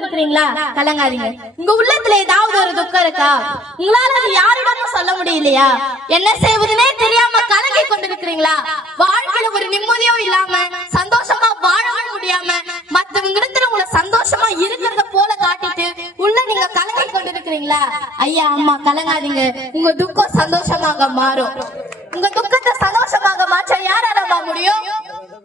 இருக்கிறீங்களா? கலங்காதீங்க. உங்க உள்ளத்துல ஏதாவது ஒரு துக்கம் இருக்கா? உங்களால யாரிடமும் சொல்ல முடியலையா? என்ன செய்வதுனே தெரியாம கலங்கி கொண்டிருக்கிறீங்களா? வாழ்க்கையில ஒரு நிம்மதியும் இல்லாம சந்தோஷமா வாழவும் முடியாம மத்தவங்க இடத்துல உங்களை சந்தோஷமா இருக்கிறத போல காட்டிட்டு உள்ள நீங்க கலங்கி கொண்டிருக்கிறீங்களா? ஐயா அம்மா கலங்காதீங்க. உங்க துக்கம் சந்தோஷமாக மாறும். உங்க துக்கத்தை சந்தோஷமாக மாற்ற யாராலப்பா முடியும்?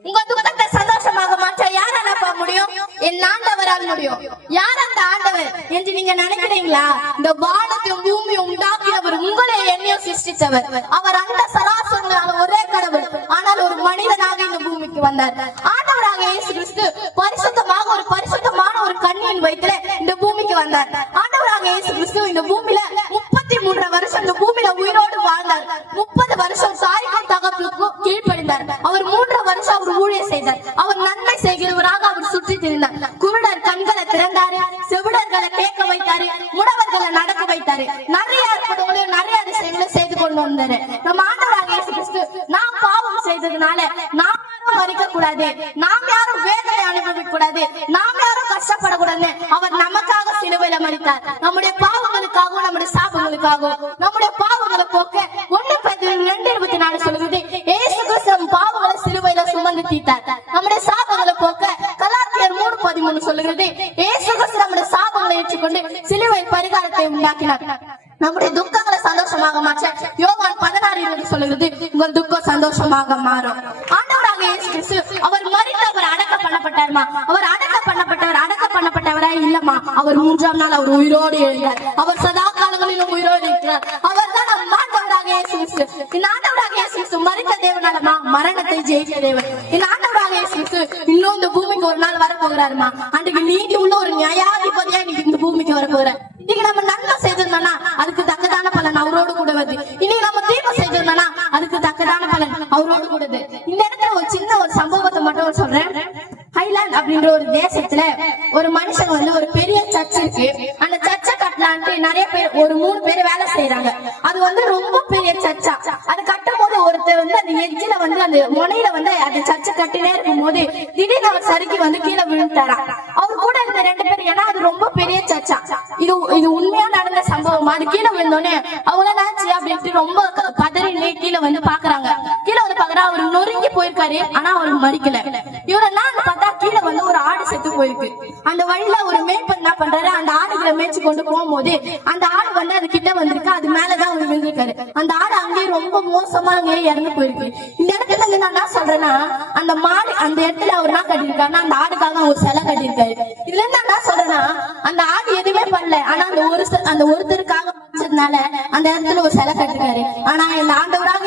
உங்க துக்கத்தை சந்தோஷமாக மாற்ற யாராலப்பா முடியும்? என் ஆண்டவரால் முடியும். யார் அந்த ஆண்டவர் என்று நீங்க நினைக்கிறீங்களா? இந்த வானத்தையும் பூமியும் உண்டாக்கியவர், உங்களை என்னையும் சிருஷ்டித்தவர். அவர் அந்த சராசரங்களான ஒரே கடவுள். ஆனால் ஒரு மனிதனாக இந்த பூமிக்கு வந்தார். ஆண்டவராக இயேசு கிறிஸ்து பரிசுத்தமான ஒரு கண்ணியின் வயிற்றுல இந்த பூமிக்கு வந்தார். ஆண்டவராக இயேசு கிறிஸ்து இந்த பூமியில 33 வருஷம் இந்த பூமியில உயிரோடு வாழ்ந்தார். 30 வருஷம் தாய்க்கும் தகப்பனுக்கும் கீழ்ப்படிந்தார். அவர் 3 வருஷம் அவர் ஊழியம் செய்தார். அவர் நன்மை செய்கிறவராக அவர் சுற்றி திரிந்தார். குருடர் கண்களை திறந்தாரு, செவிடர்களை கேட்க வைத்தாரு, முடவர்களை நடக்க வைத்தாரு. நிறைய அற்புதங்களையும் நிறைய அதிசயங்களையும் செய்து கொண்டு வந்தாரு. நம்ம ஆண்டவராக இயேசு கிறிஸ்து நாம் பாவம் செய்ததுனால நாம் யாரும் மறிக்க கூடாது, நாம் யாரும் வேதனை அனுபவிக்க கூடாது, நாம் யாரும் கஷ்டப்படக்கூடாது. அவர் நமக்காக சிலுவையில மரித்தார். நம்முடைய பாவங்களுக்காகவும் நம்முடைய சாபங்களுக்காகவும் நம்முடைய பாவங்களை போக்க 1 பேதுரு 2:24 சொல்லுகிறது, இயேசு கிறிஸ்து பாவங்களை சிலுவையில சுமந்து தீர்த்தார். நம்முடைய சாபங்களை போக்க கலாத்தியர் 3:13 சொல்லுகிறது, இயேசு கிறிஸ்து நம்முடைய சாபங்களை ஏற்றுக்கொண்டு சிலுவையில் பரிகாரத்தை உண்டாக்கினார். நம்முடைய துக்கங்களை சந்தோஷமாக மாற்ற யோவான் 16:20 சொல்லுகிறது, உங்கள் துக்கம் சந்தோஷமாக மாறும். ஆண்டவராக இயேசு கிறிஸ்து அவர் மரித்து அவர் அடக்கம் பண்ணப்பட்டார்மா. அவர் அடக்கம் பண்ணப்பட்டவரா இல்லம்மா. அவர் 3ஆம் நாள் அவர் உயிரோடு எழுந்தார். அவர் சதா காலங்களிலும் உயிரோடு இருக்கிறார். அவர் தான் நம் ஆண்டவராக இயேசு கிறிஸ்து. இந்த ஆண்டவராக இயேசு கிறிஸ்து மரித்த தேவனாலமா மரணத்தை ஜெயித்த தேவன். இந்த ஆண்டவராக இயேசு கிறிஸ்து இன்னும் இந்த பூமிக்கு ஒரு நாள் வரப்போகிறாருமா. அன்றைக்கு நீதி உள்ள ஒரு நியாயாதிபதியா இன்னைக்கு இந்த பூமிக்கு வரப்போகிறார். இன்னைக்கு நம்ம நன்மை செய்திருந்தோம்னா அதுக்கு தக்கதான பலன் அவரோடு கூட வருது. இன்னைக்கு நம்ம தீமை செய்திருந்தோம்னா அதுக்கு தக்கதான பலன் அவரோடு கூடது. இந்த இடத்துல ஒரு சின்ன ஒரு சம்பவத்தை மட்டும் சொல்றேன். ஹைலாண்ட் அப்படின்ற ஒரு தேசத்துல ஒரு மனுஷன் ஒரு பெரிய சர்ச் இருக்கு. அந்த சர்ச்சை கட்டலான்ட்டு நிறைய பேர் ஒரு 3 பேர் வேலை செய்யறாங்க. அது ரொம்ப பெரிய சர்ச்சா. அது கட்டும் போது ஒருத்தர் அந்த எட்ஜில அந்த முனையில அந்த சர்ச்சை கட்டினே இருக்கும் போது திடீர்னு அவர் சறுக்கி கீழே விழுந்துட்டாரா. அவர் கூட இருந்த 2 பேர், ஏன்னா அது ரொம்ப பெரிய சர்ச்சா, இது உண்மையா நடந்த சம்பவம். அது கீழே விழுந்தோடனே அவங்க என்னாச்சு அப்படின்ட்டு ரொம்ப பதறி கீழே பாக்குறாங்க. கீழே பாக்குறா, அவர் நொறுங்கி போயிருக்காரு, ஆனா அவருக்கு மறிக்கல. இவரை நான் பார்த்தா கீழே ஒரு ஆடு செத்து போயிருக்கு. அந்த வழியில ஒரு மேய்ப்பன் என்ன பண்றாரு, அந்த ஆடுகளை மேய்ச்சி கொண்டு போகும்போது அந்த ஆடு அது கிட்ட வந்திருக்கு. அது மேலதான் அவர் விழுந்திருக்காரு. அந்த ஆடு அங்கேயே ரொம்ப மோசமா அங்கேயே இறந்து போயிருக்கு. இந்த இடத்துல நான் என்ன சொல்றேன்னா, அந்த மாடு அந்த இடத்துல அவர் என்ன கட்டிருக்காருன்னா அந்த ஆடுக்காக ஒரு சிலை கட்டிருக்காரு. இதுல இருந்து என்ன சொல்றேன்னா, அந்த ஆடு எதுவுமே பண்ணல, ஆனா அந்த ஒருத்தருக்காக அந்த இடத்துல ஒரு சிலை கட்டிருக்காரு. ஆனா இந்த ஆண்டவராக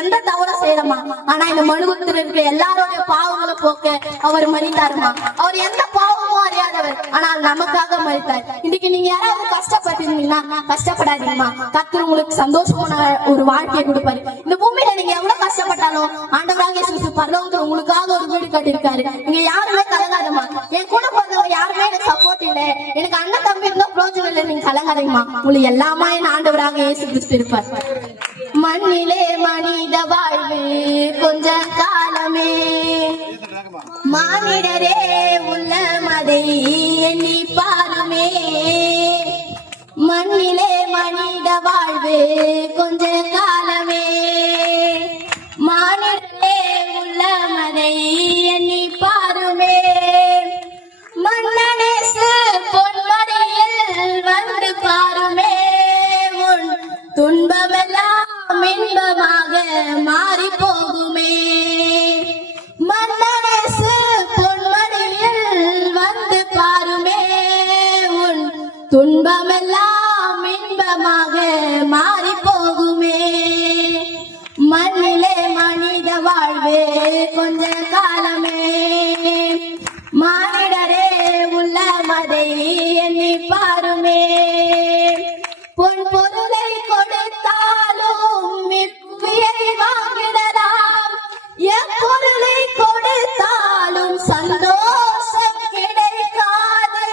எந்த தவறும் செய்யறமா, ஆனா இந்த மனுகுத்தில் இருக்க எல்லாரோட பாவங்களை போக்க அவர் மரித்தாருமா. அவர் எந்த பாவமும் அறியாதவர், ஆனால் நமக்காக மரித்தார். இன்னைக்கு நீங்க யாராவது கஷ்டப்பட்டிருந்தீங்கன்னா கஷ்டப்படாதீங்கம்மா. கர்த்தர் உங்களுக்கு சந்தோஷமான ஒரு வாழ்க்கையை கொடுப்பாரு. இந்த பூமியில நீங்க எவ்வளவு கஷ்டப்பட்டாலும் ஆண்டவராக இயேசு பரலோகத்துல உங்களுக்காக ஒரு வீடு கட்டிருக்காரு. நீங்க யாருமே கலங்காதம்மா. என் கூட பிறந்தவங்க யாருமே எனக்கு சப்போர்ட் இல்லை, எனக்கு அண்ணன் தம்பி இருந்தா பிரோஜனம் இல்லை, நீங்க கலங்காதீங்கம்மா. உங்களுக்கு எல்லாமே ஆண்டவராக இயேசு கிறிஸ்து இருப்பார். மண்ணிலே மனித வாழ்வு கொஞ்ச காலமே, மானிடரே உள்ளமதை எண்ணி பாருமே. மண்ணிலே மனித வாழ்வு கொஞ்ச காலமே, மானிடரே உள்ளமதை எண்ணி பாருமே. மன்னனேசு பொன்மடியில் வந்து பாருமே, உன் துன்பமெல்லாம் இன்பமாக மாறி போகுமே. மன்னனேசு பொன்மடியில் வந்து பாருமே, உன் துன்பமெல்லாம் இன்பமாக மாறி போகுமே. மண்ணிலே மனித வாழ்வு கொஞ்ச காலமே, மானிடரே உள்ளமதை எண்ணி பாருமே. பொன் பொருளை கொடுத்தாலும் இப்புவியை வாங்கிடலாம், எப்பொருளை கொடுத்தாலும் சந்தோஷம் கிடைக்காது.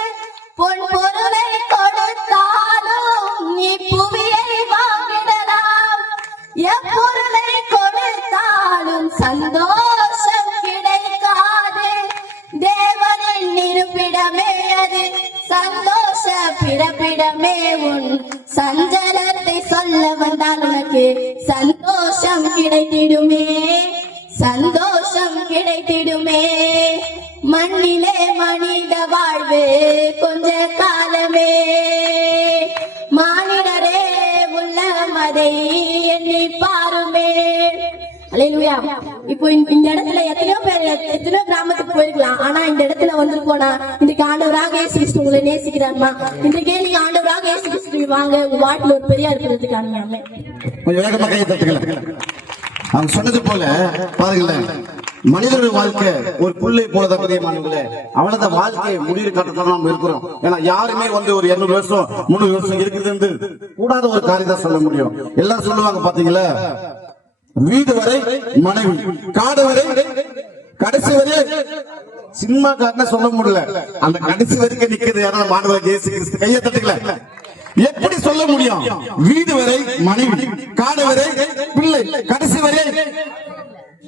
பொன் பொருளை கொடுத்தாலும் இப்புவியை வாங்கிடலாம், எப்பொருளை கொடுத்தாலும் சந்தோஷம் கிடைக்காது. தேவனின் இருப்பிடமே அது பிறப்பிடமே உன் சஞ்சலத்தை சொல்ல வந்தால் உனக்கு சந்தோஷம் கிடைத்திடுமே, சந்தோஷம் கிடைத்திடுமே. மண்ணிலே மனித வாழ்வு கொஞ்ச காலமே, மானிடரே உள்ளமதை எண்ணி பாருமே. அல்லேலூயா. இப்போ இந்த இடத்துல எத்தனையோ கிராமத்துக்கு போயிருக்கலாம், ஆனா இந்த இடத்துல வந்திருக்கோனா இன்றைக்கு ஆண்டவராக இயேசு கிறிஸ்து உங்களை நேசிக்கிறாருமா. இன்றைக்கே நீங்க ஆண்டவராக இயேசு கிறிஸ்து வாங்க, உங்க வாழ்க்கையில ஒரு பெரியா இருக்கிறதுக்கான கொஞ்சம் வேகமா கையை தட்டுக்கலாம். அவங்க சொன்னது போல பாருங்களேன், மனிதனுடைய வாழ்க்கை ஒரு புல்லை போலதான் பிரியமானவர்களே. அவ்வளவுதான் வாழ்க்கையை முடிவு கட்டத்தான் நாம் இருக்கிறோம். ஏன்னா யாருமே வந்து ஒரு 200 வருஷம் 300 வருஷம் இருக்குது கூடாத ஒரு காரியம் தான் சொல்ல முடியும். எல்லாம் சொல்லுவாங்க பாத்தீங்களா, வீடு வரை மனைவி, காடு வரை கடைசி வரை. சினிமா காரண சொல்ல முடியல, அந்த கடைசி வரைக்கும் நிக்கிறது யாரா மாணவர் இயேசு கிறிஸ்து. கையை தட்டுக்கல. எப்படி சொல்ல முடியும்? வீடு வரை மனைவி, காடு வரை பிள்ளை, கடைசி வரை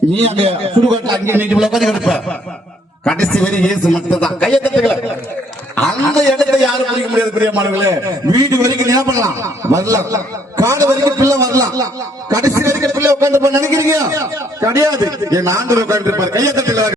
நீ அங்க சுடுகாட்டுல அங்கே நீட்டு உட்காந்து கிடப்ப. கடைசி வரை இயேசு மட்டும் தான். கையை தட்டுக்கல. அந்த இடத்தை யாரும் பிடிக்க முடியாது பிரியமானவர்களே. வீடு வரைக்கும் என்ன பண்ணலாம், வரலாம். காடு வரைக்கும் பிள்ளை வரலாம், கடைசி வரைக்கும் பிள்ளை உட்காந்து நினைக்கிறீங்க கிடையாது. என் ஆண்டவர் உட்கார்ந்து இருப்பார். கையை தட்டுக்கல.